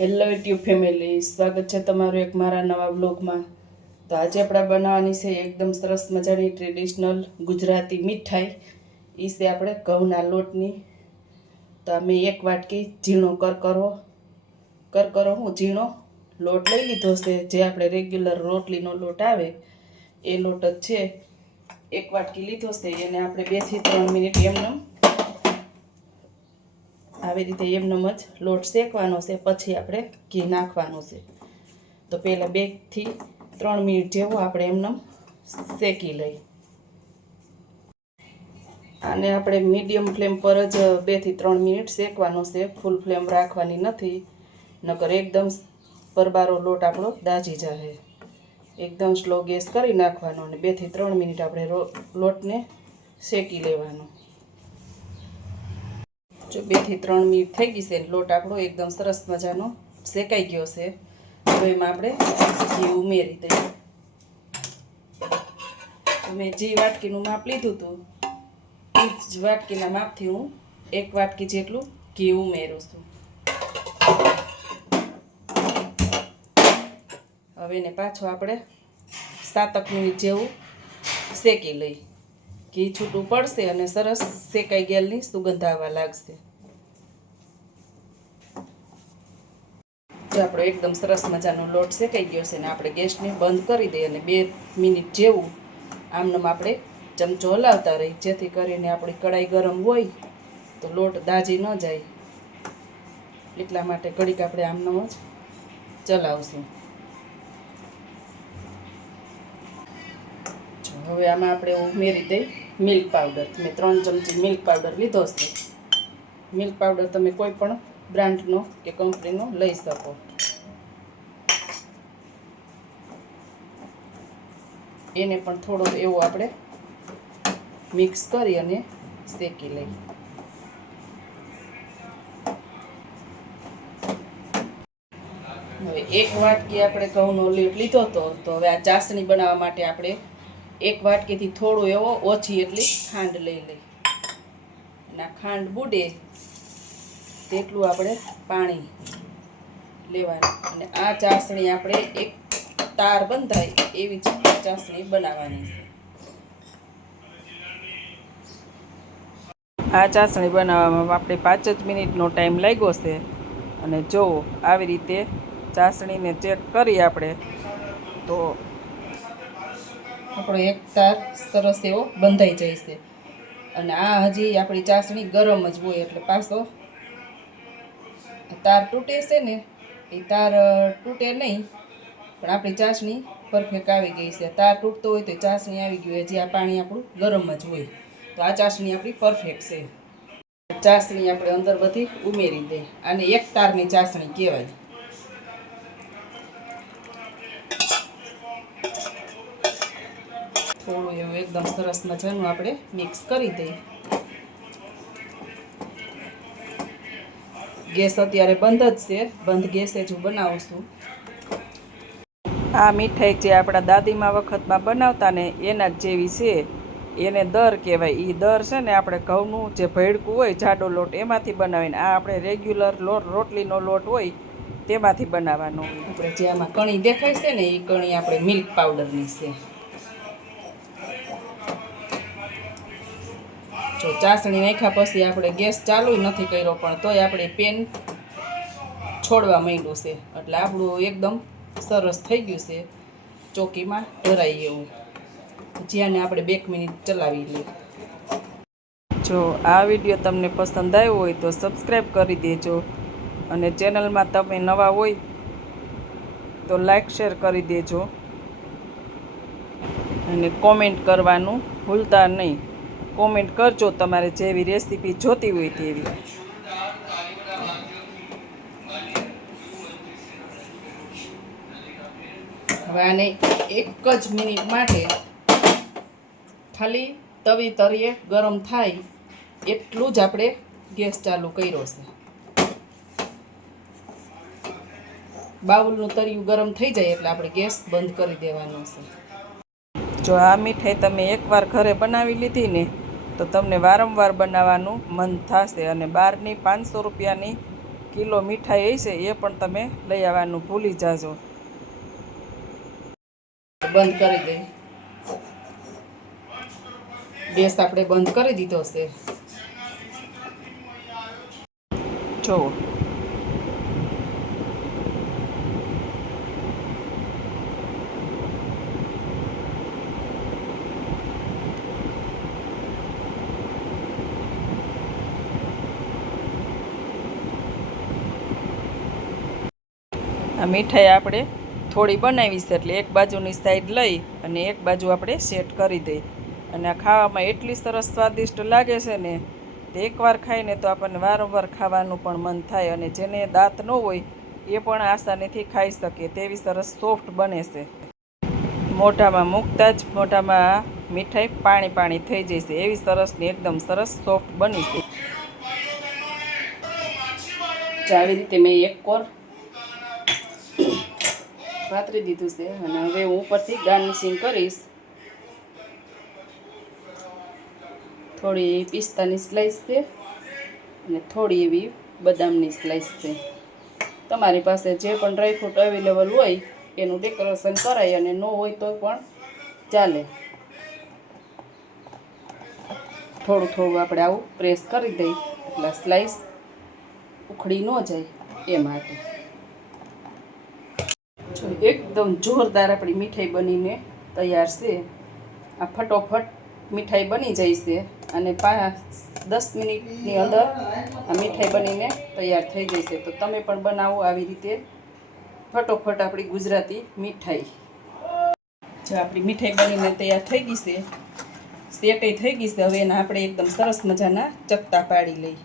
Hello YouTube family સ્વાગત છે તમારું એક મારા નવા બ્લોગમાં તો આજે આપણે બનાવવાની છે એકદમ સરસ મજાની ટ્રેડિશનલ ગુજરાતી મીઠાઈ. એ છે આપણે ઘઉંના લોટની. તો અમે એક વાટકી ઝીણો કરકરો. કરકરો હું ઝીણો લોટ લઈ લીધો છે, જે આપણે રેગ્યુલર રોટલીનો લોટ આવે, એ લોટ જ છે. એક વાટકી લીધો છે, એને આપણે બેથી ત્રણ મિનિટ એમને આવી રીતે એમનેમ જ લોટ શેકવાનો છે, પછી આપણે ઘી નાખવાનું છે. તો પહેલાં બેથી ત્રણ મિનિટ જેવો આપણે એમનેમ શેકી લઈ આને આપણે મીડિયમ ફ્લેમ પર જ બેથી ત્રણ મિનિટ શેકવાનો છે, ફૂલ ફ્લેમ રાખવાની નથી, નકર એકદમ પરબારો લોટ આપણો દાજી જશે એકદમ સ્લો ગેસ કરી નાખવાનો અને બેથી ત્રણ મિનિટ આપણે લોટને શેકી લેવાનો. જો બેથી ત્રણ મિનિટ થઈ ગઈ છે લોટ આપણો એકદમ સરસ મજાનો શેકાઈ ગયો છે. તો એમાં આપણે ઘી ઉમેરી દઈએ. તો મેં જે વાટકીનું માપ લીધું હતું, એ જ વાટકીના માપથી હું એક વાટકી જેટલું ઘી ઉમેરું છું. હવે એને પાછો આપણે સાતક મિનિટ જેવું શેકી લઈ ઘી છૂટું પડશે અને સરસ શેકાઈ ગયેલની સુગંધ આવવા લાગશે. જો આપણો એકદમ સરસ મજાનો લોટ શેકાઈ ગયો છે ને આપણે ગેસને બંધ કરી દઈએ અને બે મિનિટ જેવું આમનામ આપણે ચમચો હલાવતા રહી જેથી કરીને આપણી કડાઈ ગરમ હોય તો લોટ દાજી ન જાય. એટલા માટે ઘડીક આપણે આમનો જ ચલાવશું. હવે આમાં આપણે ઉમેરી દઈ. Milk powder. મેં ત્રણ ચમચી મિલ્ક પાવડર લીધો છે. મિલ્ક પાવડર તમે કોઈ પણ બ્રાન્ડનો કે કંપનીનો લઈ શકો. એને પણ થોડો એવો આપણે મિક્સ કરી અને શેકી લઈ હવે એક વાટકી આપણે ઘઉંનો લીટ લીધો હતો. તો હવે આ ચાસણી બનાવવા માટે આપણે એક વાટકીથી થોડો એવો ઓછી એટલી ખાંડ લઈ લઈ. અને ખાંડ બુડે તેટલું આપણે પાણી લેવાનું. અને આ ચાસણી આપણે એક તાર બંધાય એવી ચાસણી બનાવવાની છે. આ ચાસણી બનાવવામાં આપણે પાંચ જ મિનિટનો ટાઈમ લાગ્યો છે. અને જો આવી રીતે ચાસણીને ચેક કરીએ આપણે, તો આપણો એક તાર સરસ એવો બંધાઈ જાય છે. અને આ હજી આપણી ચાસણી ગરમ જ હોય એટલે પાછો તાર તૂટે છે ને, એ તાર તૂટે નહીં, પણ આપણી ચાસણી પરફેક્ટ આવી ગઈ છે. તાર તૂટતો હોય તો ચાસણી આવી ગઈ હોય, હજી આ પાણી આપણું ગરમ જ હોય. તો આ ચાસણી આપણી પરફેક્ટ છે. ચાસણી આપણે અંદર બધી ઉમેરી દઈએ આને એક તારની ચાસણી કહેવાય. થોડું એવું એકદમ સરસ મજાનું આપણે મિક્સ કરી દઈએ. ગેસ અત્યારે બંધ જ છે. બંધ ગેસે જ હું બનાવું આ મીઠાઈ જે આપણા દાદીમા વખતમાં બનાવતા ને એના જેવી છે. એને દર કહેવાય. એ દર છે ને આપણે ઘઉંનું જે ભેડકું હોય જાડો લોટ એમાંથી બનાવીને આ આપણે રેગ્યુલર લોટ રોટલીનો લોટ હોય તેમાંથી બનાવવાનો. આપણે જે આમાં કણી દેખાય છે ને એ કણી આપણે મિલ્ક પાવડરની છે. જો ચાસણી નાખ્યા પછી આપણે ગેસ ચાલુ નથી કર્યો પણ તોય આપણે પેન છોડવા માંડ્યું છે. એટલે આપણું એકદમ સરસ થઈ ગયું છે. ચોકીમાં ઢરાઈ એવું જ્યાંને આપણે બે મિનિટ ચલાવી લઈએ. જો આ વીડિયો તમને પસંદ આવ્યો હોય તો સબસ્ક્રાઈબ કરી દેજો. અને ચેનલમાં તમે નવા હોય તો લાઈક શેર કરી દેજો. અને કોમેન્ટ કરવાનું ભૂલતા નહીં. કોમેન્ટ કરજો તમારે જેવી રેસીપી જોતી હોય તેવી. હવે આને એક જ મિનિટ માટે ખાલી તવી તરીએ ગરમ થાય એટલું જ આપણે ગેસ ચાલુ કર્યો છે. બાઉલનું તરિયું ગરમ થઈ જાય એટલે આપણે ગેસ બંધ કરી દેવાનો છે. જો આ મીઠાઈ તમે એકવાર ઘરે બનાવી લીધી ને તો તમને વારંવાર બનાવવાનું મન થશે અને બહારની પાંચસો રૂપિયાની કિલો મીઠાઈ હશે એ પણ તમે લઈ આવવાનું ભૂલી જાજો. બંધ કરી દે. ગેસ આપણે બંધ કરી દીધો છે. જુઓ. આ મીઠાઈ આપણે થોડી બનાવી છે એટલે એક બાજુની સાઈડ લઈ અને એક બાજુ આપણે સેટ કરી દઈ. અને આ ખાવામાં એટલી સરસ સ્વાદિષ્ટ લાગે છે ને, તે એકવાર ખાઈને તો આપણને વારંવાર ખાવાનું પણ મન થાય અને જેને દાંત ન હોય, એ પણ આસાનીથી ખાઈ શકે તેવી સરસ સોફ્ટ બને છે. મોઢામાં મૂકતા જ મોઢામાં મીઠાઈ પાણી પાણી થઈ જશે એવી સરસ ને એકદમ સરસ સોફ્ટ બની છે. આવી રીતે મેં એક કોર પાથરી દીધું છે અને હવે હું ઉપરથી ગાર્નિશિંગ કરીશ. થોડી એવી પિસ્તાની સ્લાઈસ છે અને થોડી એવી બદામની સ્લાઈસ છે. તમારી પાસે જે પણ ડ્રાયફ્રૂટ અવેલેબલ હોય, એનું ડેકોરેશન કરાય અને ન હોય તો પણ ચાલે. થોડું થોડું આપણે આવું પ્રેસ કરી દઈએ, એટલે સ્લાઈસ ઉખડી ન જાય એ માટે. એકદમ જોરદાર આપણી મીઠાઈ બનીને તૈયાર છે. આ ફટોફટ મીઠાઈ બની જાય છે અને પાંચ, દસ મિનિટની અંદર આ મીઠાઈ બનીને તૈયાર થઈ જશે તો તમે પણ બનાવો આવી રીતે ફટોફટ આપણી ગુજરાતી મીઠાઈ. જો આપણી મીઠાઈ બનીને તૈયાર થઈ ગઈ છે, સેટે થઈ ગઈ છે. હવે એના આપણે એકદમ સરસ મજાના ચકતા પાડી લઈ